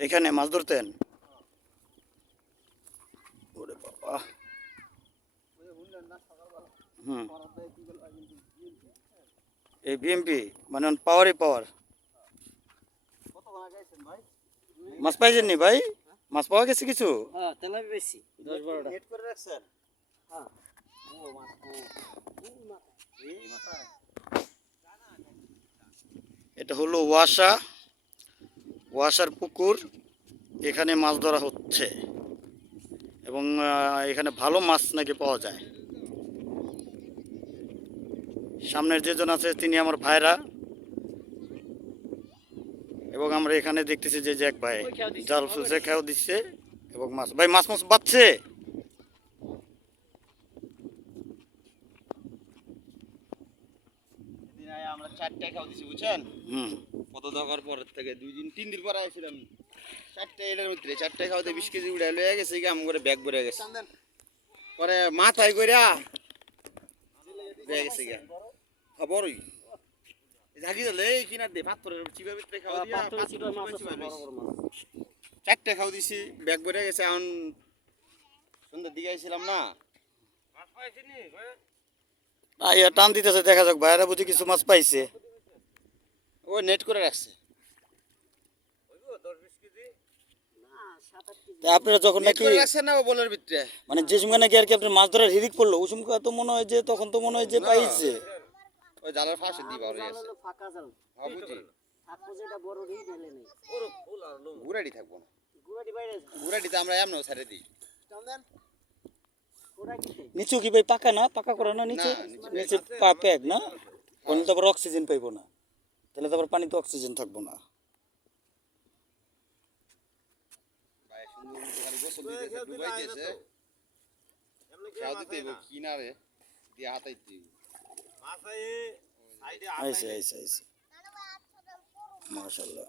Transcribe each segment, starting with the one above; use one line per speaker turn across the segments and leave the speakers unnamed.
এখানে মাছ ধরতেন? ওরে বাবা। হুম। এই বিএমপি মানে পাওয়ারই পাওয়ার মাছ পাইছেন নি ভাই? মাছ পাওয়া গেছে কিছু?
হ্যাঁ হ্যাঁ।
এটা হলো ওয়াসা ওয়াসার পুকুর। এখানে মাছ ধরা হচ্ছে এবং এখানে ভালো মাছ নাকি পাওয়া যায়। সামনের যেজন আছে তিনি আমার ভাইরা এবং আমরা এখানে দেখতেছি যে এক ভাই জাল ফুলছে খেয়াও দিচ্ছে এবং মাছ ভাই মাছ মাছ বাচ্ছে
আমরা চারটে খাওয়া দিছি বুঝছেন?
হুম।
কত দরকার পরের থেকে দুই দিন তিন দিন পরে আইছিলাম। চারটে এটার ভিতরে চারটে খাওয়াতে বিশ কেজি লয়ে গেছে কি আম করে ব্যাগ ভরে গেছে। পরে মাথায় কইরা লয়ে গেছে গা খবরই ঝাঁকি দিলে এই কিনার দে পাথরের চিপা ভিতরে খাওয়া দিয়া। চারটে খাওয়া দিছি ব্যাগ ভরে গেছে এখন সন্ধ্যার দিকে আইছিলাম না।
টান দিতেছে দেখা যাক ভাইরা বুঝি কিছু মাছ পাইছে।
ও নেট করে রাখছে।
আপনারা যখন নাকি
করে না বলের ভিতরে।
মানে যে সময় নাকি আর কি আপনার মাছ ধরার হিরিক পড়ল ওই সময় তো মনে হয় যে তখন তো মনে হয় যে পাইছে।
ওই জালের ফাঁসে আছে
ফাঁকা জাল।
হ্যাঁ বুঝি
থাকব যেটা বড় রিং ঢেলে নেই।
গুড়াডি থাকব না।
বাইরে
গুড়াডিতে আমরা এমনও ছেড়ে দিই।
নিচু কি ভাই পাকা না? পাকা করা না নিচে?
না, নিচে
নিচে পা প্যাক না? ওখানে তো আবার অক্সিজেন পাইবো না। তাহলে তো আবার পানিতে অক্সিজেন থাকব না
ভাই সুন্দর মতো খালি গোসল দিতেছে ডুবাইতেছে খেয়াল দিতে হইব কি না? রে দিয়ে হাতাইতে
আইসে আইসে আইসে। মাশাল্লাহ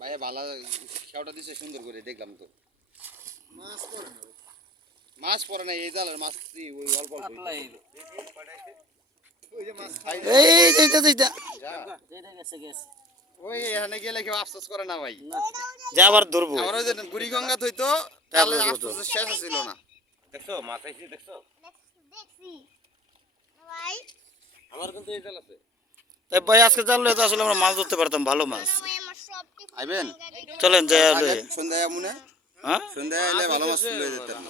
ভাইয়া ভালো খেয়াটা দিছে সুন্দর করে দেখলাম তো। মাছ পড়ে না এই জালের মাছ ওই অল্প অল্প
এই।
এই এইটা এইটা
যা।
যেটা গেছে গেছে।
ওই এখানে গেলে কেউ আফসোস করে না ভাই।
যে আবার ধরবো।
আমার ওই যে বুড়িগঙ্গা থইতো তাহলে
তাহলে
আফসোস শেষ ছিল না।
দেখছ মাছ আইছি দেখছ?
দেখছি ভাই
আমার কিন্তু এই জাল আছে।
তাই ভাই আজকে জানলে তো আসলে আমরা মাছ ধরতে পারতাম ভালো মাছ।
আইবেন?
চলেন যাই
আগে সন্ধ্যায় মনে
হ্যাঁ?
সন্ধ্যায় এলে ভালো মাছ যেতাম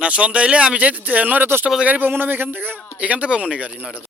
না সন্ধ্যা এলে আমি যে নয়টা দশটা বাজে গাড়ি পাবো না আমি এখান থেকে? এখান থেকে পাবো না গাড়ি নয়টা